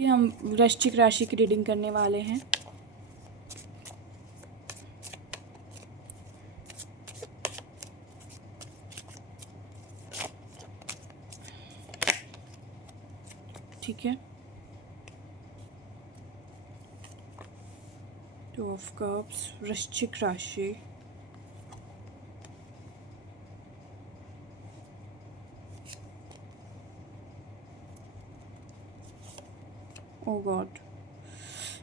ये हम वृश्चिक राशि की रीडिंग करने वाले हैं। ठीक है, टू ऑफ कप्स, वृश्चिक राशि। ओ गॉड,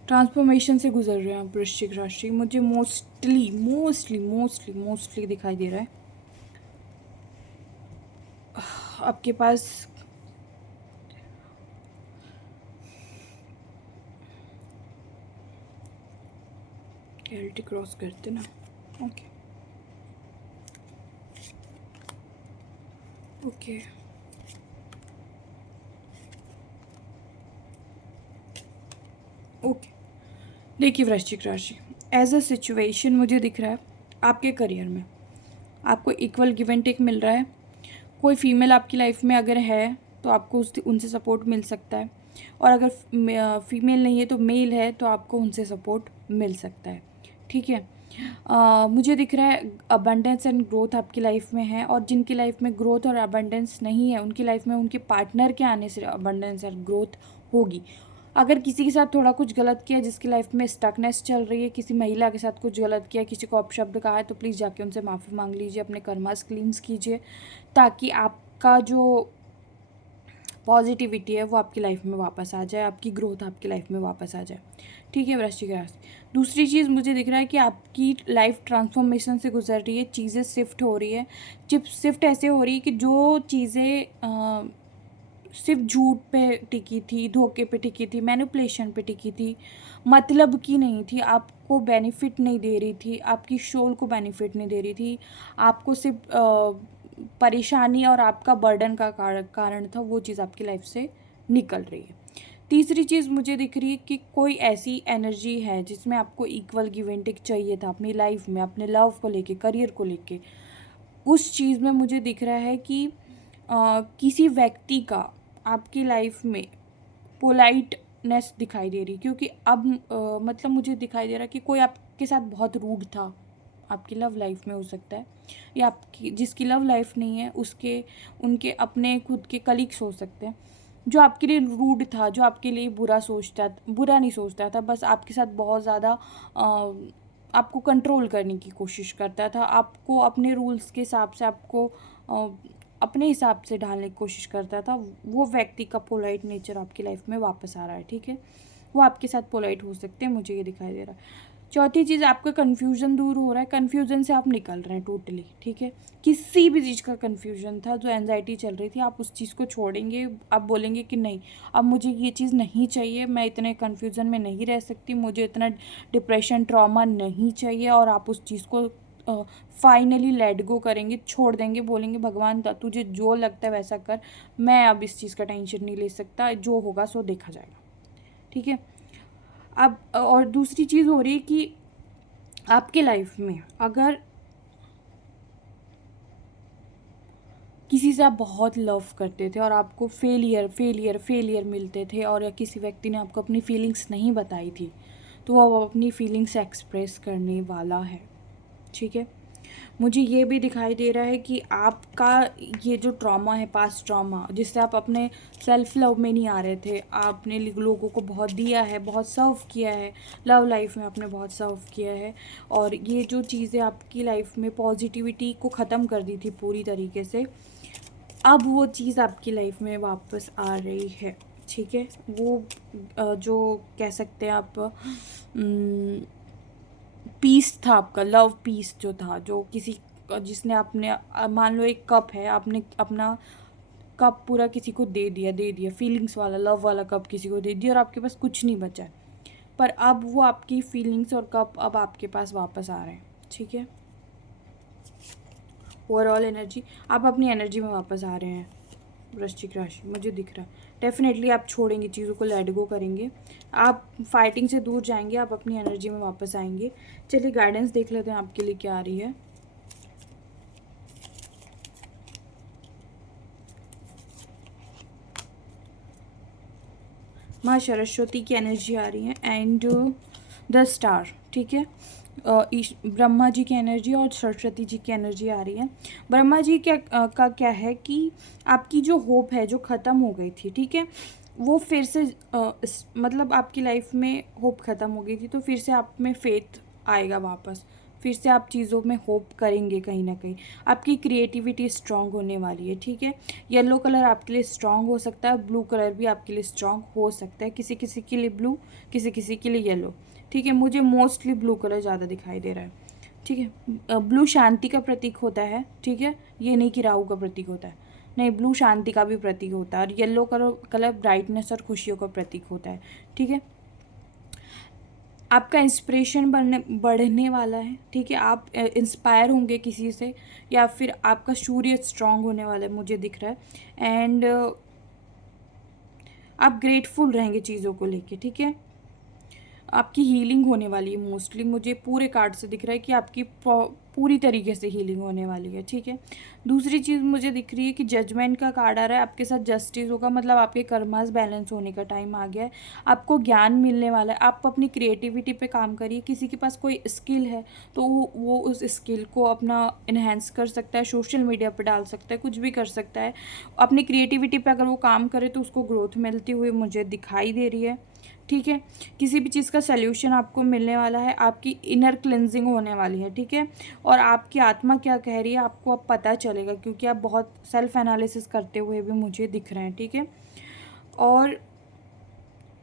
ट्रांसफॉर्मेशन से गुजर रहे हैं आप वृश्चिक राशि। मुझे मोस्टली दिखाई दे रहा है आपके पास। कैल्टी क्रॉस करते ना। Okay okay, okay. देखिए वृश्चिक राशि, एज अ सिचुएशन मुझे दिख रहा है आपके करियर में आपको इक्वल गिव एंड टेक मिल रहा है। कोई फीमेल आपकी लाइफ में अगर है तो आपको उनसे सपोर्ट मिल सकता है, और अगर फीमेल नहीं है तो मेल है तो आपको उनसे सपोर्ट मिल सकता है। ठीक है, मुझे दिख रहा है अबंडेंस एंड ग्रोथ आपकी लाइफ में है, और जिनकी लाइफ में ग्रोथ और अबंडेंस नहीं है उनकी लाइफ में उनके पार्टनर के आने से अबंडेंस और ग्रोथ होगी। अगर किसी के साथ थोड़ा कुछ गलत किया, जिसकी लाइफ में स्टकनेस चल रही है, किसी महिला के साथ कुछ गलत किया, किसी को अपशब्द कहा है, तो प्लीज़ जाके उनसे माफ़ी मांग लीजिए, अपने कर्मास क्लींस कीजिए, ताकि आपका जो पॉजिटिविटी है वो आपकी लाइफ में वापस आ जाए, आपकी ग्रोथ आपकी लाइफ में वापस आ जाए। ठीक है वृश्चिक राशि। दूसरी चीज़ मुझे दिख रहा है कि आपकी लाइफ ट्रांसफॉर्मेशन से गुजर रही है, चीज़ें शिफ्ट हो रही है। शिफ्ट ऐसे हो रही है कि जो चीज़ें सिर्फ झूठ पे टिकी थी, धोखे पे टिकी थी, मैनिपुलेशन पे टिकी थी, मतलब की नहीं थी, आपको बेनिफिट नहीं दे रही थी, आपकी सोल को बेनिफिट नहीं दे रही थी, आपको सिर्फ परेशानी और आपका बर्डन का कारण था, वो चीज़ आपकी लाइफ से निकल रही है। तीसरी चीज़ मुझे दिख रही है कि कोई ऐसी एनर्जी है जिसमें आपको इक्वल गिव एंड टेक चाहिए था अपनी लाइफ में, अपने लव को लेके, करियर को लेके। उस चीज़ में मुझे दिख रहा है कि किसी व्यक्ति का आपकी लाइफ में पोलाइटनेस दिखाई दे रही, क्योंकि अब मतलब मुझे दिखाई दे रहा है कि कोई आपके साथ बहुत रूड था आपकी लव लाइफ में, हो सकता है, या आपकी जिसकी लव लाइफ नहीं है उसके उनके अपने खुद के कलीग्स हो सकते हैं, जो आपके लिए रूड था, जो आपके लिए बुरा नहीं सोचता था, बस आपके साथ बहुत ज़्यादा आपको कंट्रोल करने की कोशिश करता था, आपको अपने रूल्स के हिसाब से आपको अपने हिसाब से ढालने की कोशिश करता था। वो व्यक्ति का पोलाइट नेचर आपकी लाइफ में वापस आ रहा है। ठीक है, वो आपके साथ पोलाइट हो सकते हैं, मुझे ये दिखाई दे रहा है। चौथी चीज़, आपका कन्फ्यूज़न दूर हो रहा है, कन्फ्यूज़न से आप निकल रहे हैं टोटली। ठीक है, किसी भी चीज़ का कन्फ्यूज़न था, जो एंजाइटी चल रही थी, आप उस चीज़ को छोड़ेंगे। आप बोलेंगे कि नहीं, अब मुझे ये चीज़ नहीं चाहिए, मैं इतने कन्फ्यूज़न में नहीं रह सकती, मुझे इतना डिप्रेशन ट्रॉमा नहीं चाहिए, और आप उस चीज़ को फाइनली लेट गो करेंगे, छोड़ देंगे, बोलेंगे भगवान तुझे जो लगता है वैसा कर, मैं अब इस चीज़ का टेंशन नहीं ले सकता, जो होगा सो देखा जाएगा। ठीक है, अब और दूसरी चीज़ हो रही है कि आपके लाइफ में अगर किसी से आप बहुत लव करते थे और आपको फेलियर मिलते थे, और या किसी व्यक्ति ने आपको अपनी फीलिंग्स नहीं बताई थी, तो वो अब अपनी फीलिंग्स एक्सप्रेस करने वाला है। ठीक है, मुझे ये भी दिखाई दे रहा है कि आपका ये जो ट्रॉमा है, पास्ट ट्रॉमा, जिससे आप अपने सेल्फ लव में नहीं आ रहे थे, आपने लोगों को बहुत दिया है, बहुत सर्व किया है, लव लाइफ में आपने बहुत सर्व किया है, और ये जो चीज़ें आपकी लाइफ में पॉजिटिविटी को ख़त्म कर दी थी पूरी तरीके से, अब वो चीज़ आपकी लाइफ में वापस आ रही है। ठीक है, वो जो कह सकते हैं आप पीस था आपका, लव पीस जो था, जो किसी जिसने आपने मान लो एक कप है, आपने अपना कप पूरा किसी को दे दिया फीलिंग्स वाला, लव वाला कप किसी को दे दिया, और आपके पास कुछ नहीं बचा है, पर अब वो आपकी फीलिंग्स और कप अब आपके पास वापस आ रहे हैं। ठीक है, ओवरऑल एनर्जी, आप अपनी एनर्जी में वापस आ रहे हैं वृश्चिक राशि, मुझे दिख रहा है। डेफिनेटली आप छोड़ेंगे, चीज़ों को लेट गो करेंगे, आप फाइटिंग से दूर जाएंगे, आप अपनी एनर्जी में वापस आएंगे। चलिए गाइडेंस देख लेते हैं आपके लिए क्या आ रही है। माँ सरस्वती की एनर्जी आ रही है एंड द स्टार, ठीक है। ब्रह्मा जी की एनर्जी और सरस्वती जी की एनर्जी आ रही है। ब्रह्मा जी का क्या है कि आपकी जो होप है जो ख़त्म हो गई थी, ठीक है, वो फिर से मतलब आपकी लाइफ में होप ख़त्म हो गई थी तो फिर से आप में फेथ आएगा वापस, फिर से आप चीज़ों में होप करेंगे कहीं ना कहीं। आपकी क्रिएटिविटी स्ट्रांग होने वाली है, ठीक है। येलो कलर आपके लिए स्ट्रांग हो सकता है, ब्लू कलर भी आपके लिए स्ट्रांग हो सकता है, किसी किसी के लिए ब्लू, किसी किसी के लिए येलो, ठीक है। मुझे मोस्टली ब्लू कलर ज़्यादा दिखाई दे रहा है, ठीक है। ब्लू शांति का प्रतीक होता है, ठीक है, ये नहीं कि राहु का प्रतीक होता है, नहीं, ब्लू शांति का भी प्रतीक होता है। और येलो कलर ब्राइटनेस और खुशियों का प्रतीक होता है, ठीक है। आपका इंस्पिरेशन बढ़ने वाला है, ठीक है। आप इंस्पायर होंगे किसी से, या फिर आपका सूर्य स्ट्रांग होने वाला है, मुझे दिख रहा है। एंड आप ग्रेटफुल रहेंगे चीज़ों को लेके, ठीक है। आपकी हीलिंग होने वाली है, मोस्टली मुझे पूरे कार्ड से दिख रहा है कि आपकी पूरी तरीके से हीलिंग होने वाली है, ठीक है। दूसरी चीज़ मुझे दिख रही है कि जजमेंट का कार्ड आ रहा है, आपके साथ जस्टिस होगा, मतलब आपके कर्मास बैलेंस होने का टाइम आ गया है। आपको ज्ञान मिलने वाला है, आप अपनी क्रिएटिविटी पे काम करिए। किसी के पास कोई स्किल है तो वो उस स्किल को अपना इन्हेंस कर सकता है, सोशल मीडिया पर डाल सकता है, कुछ भी कर सकता है। अपनी क्रिएटिविटी पे अगर वो काम करे तो उसको ग्रोथ मिलती हुई मुझे दिखाई दे रही है, ठीक है। किसी भी चीज़ का सल्यूशन आपको मिलने वाला है, आपकी इनर क्लिनजिंग होने वाली है, ठीक है। और आपकी आत्मा क्या कह रही है आपको अब पता चलेगा, क्योंकि आप बहुत सेल्फ एनालिसिस करते हुए भी मुझे दिख रहे हैं, ठीक है। और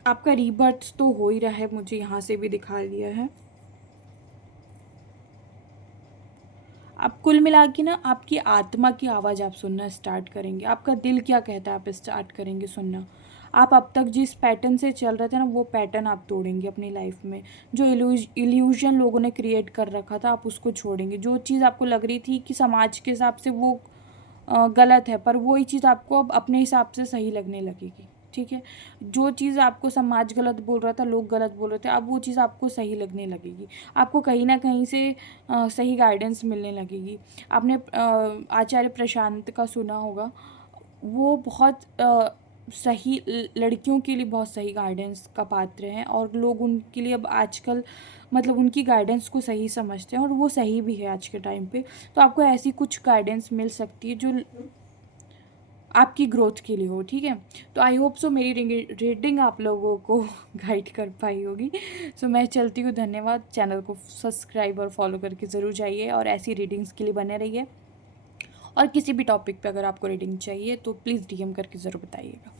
आपका रीबर्थ तो हो ही रहा है, मुझे यहाँ से भी दिखा दिया है। आप कुल मिला के ना आपकी आत्मा की आवाज़ आप सुनना स्टार्ट करेंगे, आपका दिल क्या कहता है आप स्टार्ट करेंगे सुनना। आप अब तक जिस पैटर्न से चल रहे थे ना, वो पैटर्न आप तोड़ेंगे अपनी लाइफ में। जो इल्यूजन लोगों ने क्रिएट कर रखा था आप उसको छोड़ेंगे। जो चीज़ आपको लग रही थी कि समाज के हिसाब से वो गलत है, पर वही चीज़ आपको अब अपने हिसाब से सही लगने लगेगी, ठीक है। जो चीज़ आपको समाज गलत बोल रहा था, लोग गलत बोल रहे थे, अब वो चीज़ आपको सही लगने लगेगी। आपको कहीं ना कहीं से सही गाइडेंस मिलने लगेगी। आपने आचार्य प्रशांत का सुना होगा, वो बहुत सही लड़कियों के लिए बहुत सही गाइडेंस का पात्र हैं, और लोग उनके लिए अब आजकल मतलब उनकी गाइडेंस को सही समझते हैं, और वो सही भी है आज के टाइम पे। तो आपको ऐसी कुछ गाइडेंस मिल सकती है जो आपकी ग्रोथ के लिए हो, ठीक है। तो आई होप सो मेरी रीडिंग आप लोगों को गाइड कर पाई होगी। सो मैं चलती हूँ, धन्यवाद। चैनल को सब्सक्राइब और फॉलो करके ज़रूर जाइए, और ऐसी रीडिंग्स के लिए बने रहिए। और किसी भी टॉपिक पे अगर आपको रीडिंग चाहिए तो प्लीज़ डीएम करके ज़रूर बताइएगा।